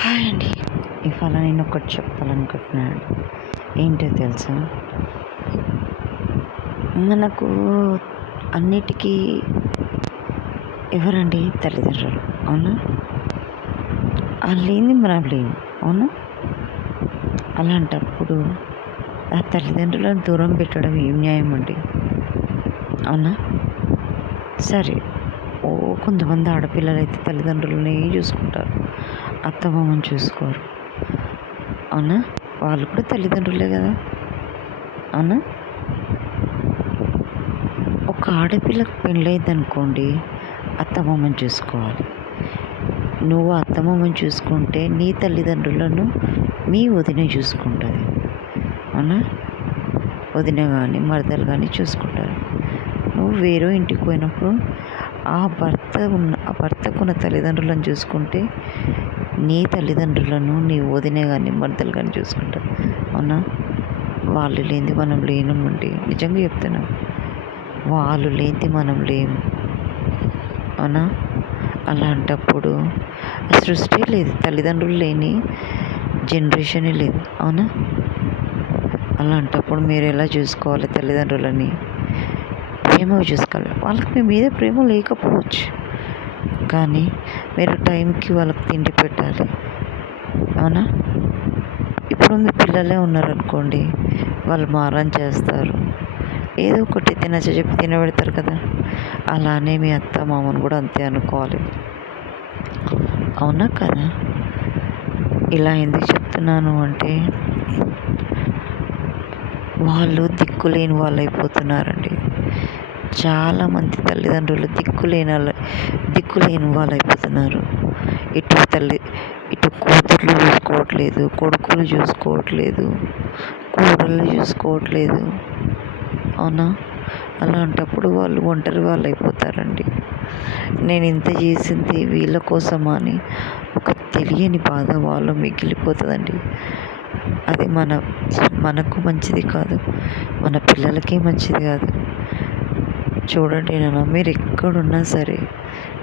Hi అండి. ఇవాళ నేను ఒకటి చెప్పాలనుకుంటున్నాను. ఏంటో తెలుసా, మనకు అన్నిటికీ ఎవరండి? తల్లిదండ్రులు. అవునా? వాళ్ళు లేనిది మనం లేము. అవునా? అలాంటప్పుడు ఆ తల్లిదండ్రులను దూరం పెట్టడం ఏం న్యాయం అండి? అవునా? సరే, కొంతమంది ఆడపిల్లలు అయితే తల్లిదండ్రులనే చూసుకుంటారు, అత్తమామని చూసుకోరు. అవునా? వాళ్ళు కూడా తల్లిదండ్రులే కదా. అవునా? ఒక ఆడపిల్లకు పెళ్ళైందనుకోండి, అత్తమామని చూసుకోవాలి. నువ్వు అత్తమామని చూసుకుంటే నీ తల్లిదండ్రులను మీ వదిన చూసుకుంటుంది. అవునా? వదిన కానీ మరదలు కానీ చూసుకుంటారు. నువ్వు వేరే ఇంటికి పోయినప్పుడు ఆ భర్తకున్న తల్లిదండ్రులను చూసుకుంటే నీ తల్లిదండ్రులను నీ వదిన కానీ మరదలు కానీ చూసుకుంటారు. అవునా? వాళ్ళు లేనిది మనం లేనమండి. నిజంగా చెప్తున్నాను, వాళ్ళు లేనిది మనం లేము. అవునా? అలాంటప్పుడు సృష్టి లేదు, తల్లిదండ్రులు లేని జనరేషనే లేదు. అవునా? అలాంటప్పుడు మీరు ఎలా చూసుకోవాలి? తల్లిదండ్రులని ప్రేమగా చూసుకోవాలి. వాళ్ళకి మీ మీద ప్రేమ లేకపోవచ్చు, కానీ మీరు టైంకి వాళ్ళకి తిండి పెట్టాలి. అవునా? ఇప్పుడు మీ పిల్లలే ఉన్నారనుకోండి, వాళ్ళు మారం చేస్తారు, ఏదో ఒకటి చెప్పి తినబెడతారు కదా. అలానే మీ అత్త మామను కూడా అంతే అనుకోవాలి. అవునా కదా? ఇలా ఎందుకు చెప్తున్నాను అంటే, వాళ్ళు దిక్కులేని వాళ్ళు అయిపోతున్నారండి. చాలామంది తల్లిదండ్రులు దిక్కులేని వాళ్ళు అయిపోతున్నారు. ఇటు కూతుర్లు చూసుకోవట్లేదు, కొడుకులు చూసుకోవట్లేదు, కూతుళ్ళు చూసుకోవట్లేదు. అవునా? అలాంటప్పుడు వాళ్ళు ఒంటరి వాళ్ళు అయిపోతారండి. నేను ఇంత చేసింది వీళ్ళ కోసమా అని ఒక తెలియని బాధ వాళ్ళు మిగిలిపోతుందండి. అది మనకు మంచిది కాదు, మన పిల్లలకి మంచిది కాదు. చూడండి నాన్న, మీరు ఎక్కడున్నా సరే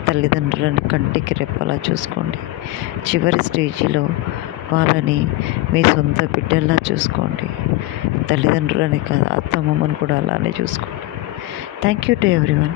తల్లిదండ్రులను కంటికి రెప్పలా చూసుకోండి. చివరి స్టేజిలో వాళ్ళని మీ సొంత బిడ్డల్లా చూసుకోండి. తల్లిదండ్రులని కాదు, అత్తమ్మమ్మని కూడా అలానే చూసుకోండి. Thank you to everyone.